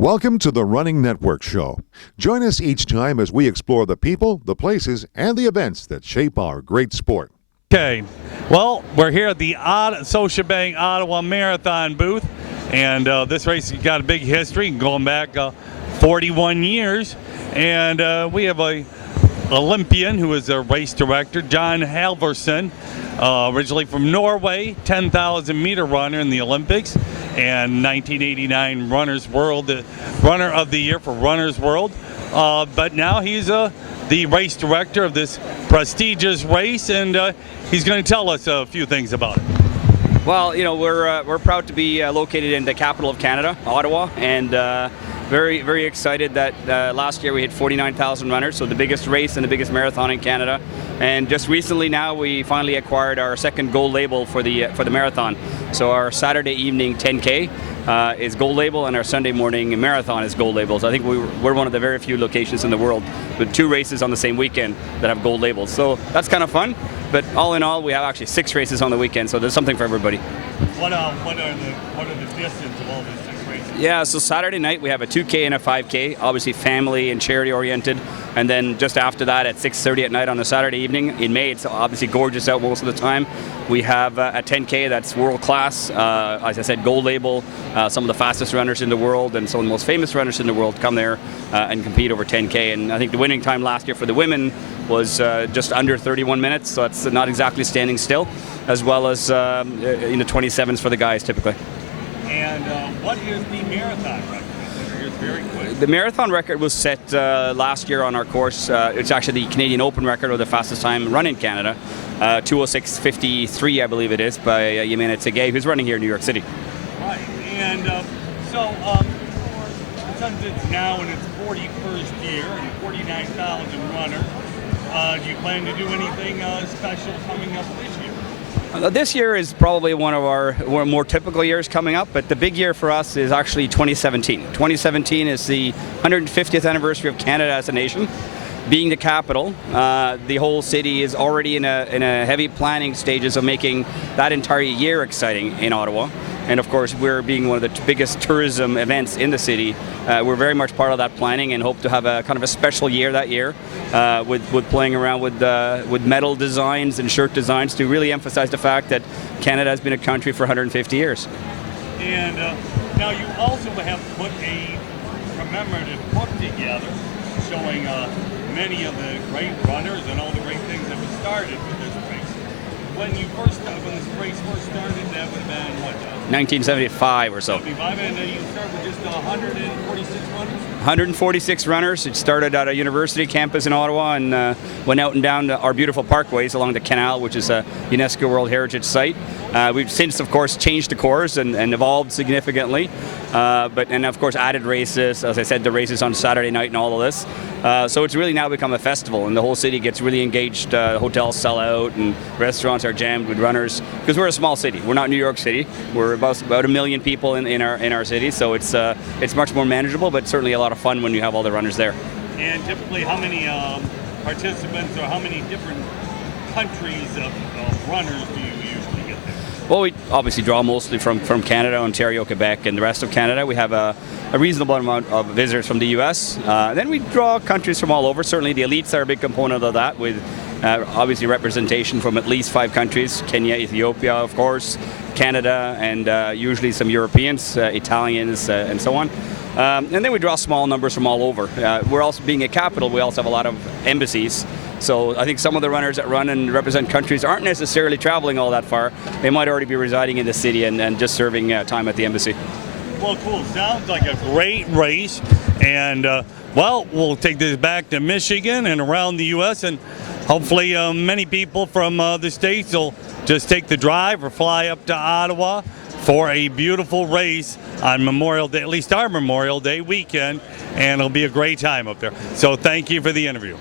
Welcome to the Running Network Show. Join us each time as we explore the people, the places, and the events that shape our great sport. Okay, well, we're here at the Scotiabank Ottawa Marathon booth, and this race has got a big history going back 41 years, and we have a Olympian who is a race director, John Halvorsen, originally from Norway, 10,000 meter runner in the Olympics, and 1989 Runner of the Year for Runner's World. But now he's the race director of this prestigious race, and he's going to tell us a few things about it. Well, you know, we're proud to be located in the capital of Canada, Ottawa, and very, very excited that last year we had 49,000 runners, so the biggest race and the biggest marathon in Canada. And just recently now we finally acquired our second gold label for the marathon. So our Saturday evening 10K is gold label, and our Sunday morning marathon is gold label. So I think we're one of the very few locations in the world with two races on the same weekend that have gold labels. So that's kind of fun. But all in all, we have actually 6 races on the weekend, so there's something for everybody. What are the distance of all these 6 races? Yeah, so Saturday night we have a 2K and a 5K, obviously family and charity oriented. And then just after that at 6:30 at night on a Saturday evening in May, it's obviously gorgeous out most of the time. We have a 10K that's world class, as I said, gold label. Some of the fastest runners in the world and some of the most famous runners in the world come there and compete over 10K. And I think the winning time last year for the women was just under 31 minutes, so that's not exactly standing still, as well as in the 27s for the guys typically. And what is the marathon record? It's very quick. The marathon record was set last year on our course. It's actually the Canadian Open record, or the fastest time run in Canada. 2:06:53, I believe it is, by Yemena Tsegay, who's running here in New York City. Right, and since it's now in its 41st year and 49,000 runners, do you plan to do anything special coming up this year? This year is probably one of our more typical years coming up, but the big year for us is actually 2017. 2017 is the 150th anniversary of Canada as a nation. Being the capital, the whole city is already in a heavy planning stages of making that entire year exciting in Ottawa. And of course, we're being one of the biggest tourism events in the city. We're very much part of that planning and hope to have a kind of a special year that year with playing around with medal designs and shirt designs to really emphasize the fact that Canada has been a country for 150 years. And now you also have put a commemorative book together showing many of the great runners and all the great things that have started with this race. When this race first started, that would have been what? 1975 or so. 75, and you started with just 146 runners? 146 runners. It started at a university campus in Ottawa and went out and down our beautiful parkways along the canal, which is a UNESCO World Heritage Site. We've since, of course, changed the course and evolved significantly, and of course added races, as I said, the races on Saturday night and all of this. So it's really now become a festival, and the whole city gets really engaged. Hotels sell out, and restaurants are jammed with runners because we're a small city. We're not New York City. We're about 1 million people in our city, so it's much more manageable, but certainly a lot of fun when you have all the runners there. And typically, how many participants or how many different countries of runners do you usually get there? Well, we obviously draw mostly from Canada, Ontario, Quebec, and the rest of Canada. We have a reasonable amount of visitors from the U.S. Then we draw countries from all over. Certainly the elites are a big component of that, with obviously representation from at least 5 countries: Kenya, Ethiopia, of course, Canada, and usually some Europeans, Italians, and so on. And then we draw small numbers from all over. We're also, being a capital, we also have a lot of embassies. So I think some of the runners that run and represent countries aren't necessarily traveling all that far. They might already be residing in the city and just serving time at the embassy. Well, cool. Sounds like a great race. And, well, we'll take this back to Michigan and around the U.S. and hopefully many people from the States will just take the drive or fly up to Ottawa for a beautiful race on Memorial Day, at least our Memorial Day weekend, and it'll be a great time up there. So thank you for the interview.